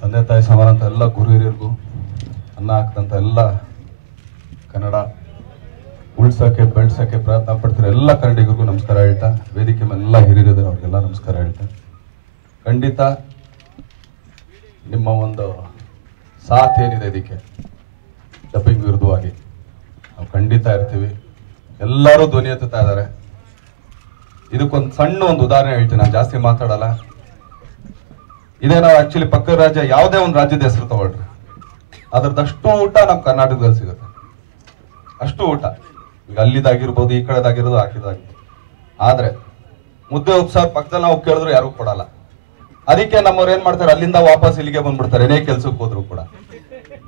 ತಂದೆ ತಾಯಿ ಸಮಾನ ಅಂತ ಎಲ್ಲ ಗುರು ಹಿರಿಯರಿಗೂ, ಅನ್ನ ಹಾಕ್ತಂತ ಎಲ್ಲ ಕನ್ನಡ ಉಳ್ಸೋಕ್ಕೆ ಬೆಳೆಸೋಕ್ಕೆ ಪ್ರಯತ್ನ ಪಡ್ತಾರೆ ಎಲ್ಲ ಕನ್ನಡಿಗರಿಗೂ ನಮಸ್ಕಾರ ಹೇಳ್ತಾ, ವೇದಿಕೆ ಮೇಲೆ ಎಲ್ಲ ಹಿರಿಯರಿದ್ದಾರೆ ಅವ್ರಿಗೆಲ್ಲ ನಮಸ್ಕಾರ ಹೇಳ್ತಾ, ಖಂಡಿತ ನಿಮ್ಮ ಒಂದು ಸಾಥ್ ಏನಿದೆ ಇದಕ್ಕೆ ಡಬ್ಬಿಂಗ್ ವಿರುದ್ಧವಾಗಿ ನಾವು ಖಂಡಿತ ಇರ್ತೀವಿ. ಎಲ್ಲರೂ ಧ್ವನಿ ಎತ್ತುತ್ತಾ ಇದ್ದಾರೆ. ಇದಕ್ಕೊಂದು ಸಣ್ಣ ಒಂದು ಉದಾಹರಣೆ ಹೇಳ್ತೀನಿ, ನಾನು ಜಾಸ್ತಿ ಮಾತಾಡಲ್ಲ. ಇದೇ ನಾವು ಆಕ್ಚುಲಿ ಪಕ್ಕದ ರಾಜ್ಯ ಯಾವುದೇ ಒಂದು ರಾಜ್ಯದ ಹೆಸರು ತಗೊಳ್ರಿ, ಅದ್ರದಷ್ಟು ಊಟ ನಮ್ಮ ಕರ್ನಾಟಕದಲ್ಲಿ ಸಿಗುತ್ತೆ, ಅಷ್ಟು ಊಟ. ಈಗ ಅಲ್ಲಿದಾಗಿರ್ಬೋದು, ಈ ಕಡೆದಾಗಿರೋದು, ಹಾಕಿದಾಗಿರ್ಬೋದು. ಆದ್ರೆ ಮುದ್ದೆ ಉಪ್ಸಾರು ಪಕ್ಕದಲ್ಲಿ ನಾವು ಕೇಳಿದ್ರು ಯಾರು ಕೊಡಲ್ಲ. ಅದಕ್ಕೆ ನಮ್ಮವ್ರು ಏನ್ ಮಾಡ್ತಾರೆ, ಅಲ್ಲಿಂದ ವಾಪಸ್ ಇಲ್ಲಿಗೆ ಬಂದ್ಬಿಡ್ತಾರೆ, ಏನೇ ಕೆಲ್ಸಕ್ಕೆ ಹೋದ್ರು ಕೂಡ.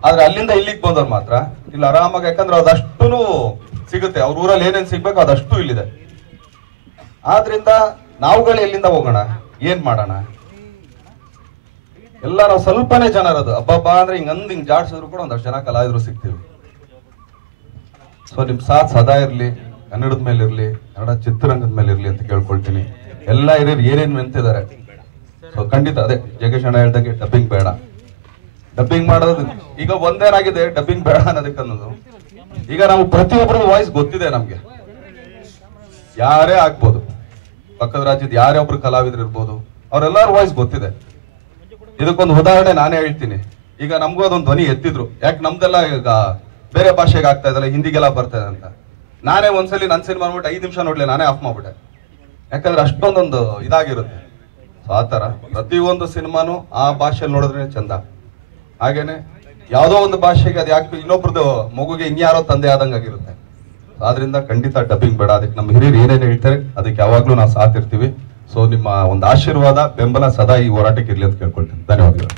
ಆದ್ರೆ ಅಲ್ಲಿಂದ ಇಲ್ಲಿಗೆ ಬಂದವ್ರು ಮಾತ್ರ ಇಲ್ಲಿ ಆರಾಮಾಗಿ, ಯಾಕಂದ್ರೆ ಅದಷ್ಟು ಸಿಗುತ್ತೆ, ಅವ್ರ ಊರಲ್ಲಿ ಏನೇನ್ ಸಿಗ್ಬೇಕು ಅದಷ್ಟು ಇಲ್ಲಿದೆ. ಆದ್ರಿಂದ ನಾವುಗಳು ಎಲ್ಲಿಂದ ಹೋಗೋಣ, ಏನ್ ಮಾಡೋಣ? ಎಲ್ಲ ನಾವು ಸ್ವಲ್ಪನೇ ಜನ ಇರೋದು. ಹಬ್ಬ ಅಂದ್ರೆ ಹಿಂಗ್ ಜಾಡ್ಸಿದ್ರು ಕೂಡ ಒಂದಷ್ಟು ಜನ ಕಲಾವಿದ್ರು ಸಿಗ್ತೀವಿ. ಸೊ ನಿಮ್ ಸಾಥ್ ಸದಾ ಇರ್ಲಿ, ಕನ್ನಡದ ಮೇಲೆ ಇರ್ಲಿ, ಕನ್ನಡ ಚಿತ್ರರಂಗದ ಮೇಲೆ ಇರ್ಲಿ ಅಂತ ಕೇಳ್ಕೊಳ್ತೀನಿ. ಎಲ್ಲ ಹಿರಿಯರು ಏನೇನ್ ನಿಂತಿದ್ದಾರೆ. ಸೊ ಖಂಡಿತ ಅದೇ ಜಗೇಶ್ ಅಣ್ಣ ಹೇಳ್ದಂಗೆ ಡಬ್ಬಿಂಗ್ ಬೇಡ, ಡಬ್ಬಿಂಗ್ ಮಾಡೋದು ಈಗ ಒಂದೇನಾಗಿದೆ, ಡಬ್ಬಿಂಗ್ ಬೇಡ ಅನ್ನೋದಕ್ಕೆ ಅನ್ನೋದು. ಈಗ ನಾವು ಪ್ರತಿಯೊಬ್ಬರದ್ದು ವಾಯ್ಸ್ ಗೊತ್ತಿದೆ ನಮ್ಗೆ, ಯಾರೇ ಆಗ್ಬೋದು, ಪಕ್ಕದ ರಾಜ್ಯದ ಯಾರೇ ಒಬ್ರು ಕಲಾವಿದ್ರು ಇರ್ಬೋದು, ಅವ್ರೆಲ್ಲಾರು ವಾಯ್ಸ್ ಗೊತ್ತಿದೆ. ಇದಕ್ಕೊಂದು ಉದಾಹರಣೆ ನಾನೇ ಹೇಳ್ತೀನಿ. ಈಗ ನಮಗೂ ಅದೊಂದು ಧ್ವನಿ ಎತ್ತಿದ್ರು, ಯಾಕೆ ನಮ್ದೆಲ್ಲ ಈಗ ಬೇರೆ ಭಾಷೆಗೆ ಆಗ್ತಾ ಇದಲ್ಲ, ಹಿಂದಿಗೆಲ್ಲ ಬರ್ತಾ ಇದೆ ಅಂತ. ನಾನೇ ಒಂದ್ಸಲಿ ನನ್ನ ಸಿನಿಮಾ ನೋಡ್ಬಿಟ್ಟು 5 ನಿಮಿಷ ನೋಡ್ಲಿ ನಾನೇ ಆಫ್ ಮಾಡ್ಬಿಟ್ಟೆ, ಯಾಕಂದ್ರೆ ಅಷ್ಟೊಂದೊಂದು ಇದಾಗಿರುತ್ತೆ. ಸೊ ಆ ತರ ಪ್ರತಿಯೊಂದು ಸಿನಿಮಾನು ಆ ಭಾಷೆಯಲ್ಲಿ ನೋಡಿದ್ರೆ ಚಂದ. ಹಾಗೇನೆ ಯಾವುದೋ ಒಂದು ಭಾಷೆಗೆ ಅದು ಯಾಕೆ ಇನ್ನೊಬ್ರದ್ದು ಮಗುಗೆ ಇನ್ಯಾರೋ ತಂದೆ ಆದಂಗಾಗಿರುತ್ತೆ. ಆದ್ರಿಂದ ಖಂಡಿತ ಡಬ್ಬಿಂಗ್ ಬೇಡ. ಅದಕ್ಕೆ ನಮ್ಮ ಹಿರಿಯರು ಏನೇನು ಹೇಳ್ತಾರೆ ಅದಕ್ಕೆ ಯಾವಾಗ್ಲೂ ನಾವು ಸಾಥ್ ಇರ್ತೀವಿ. ಸೊ ನಿಮ್ಮ ಒಂದು ಆಶೀರ್ವಾದ, ಬೆಂಬಲ ಸದಾ ಈ ಹೋರಾಟಕ್ಕೆ ಇರ್ಲಿ ಅಂತ ಕೇಳ್ಕೊಳ್ತೀನಿ. ಧನ್ಯವಾದಗಳು.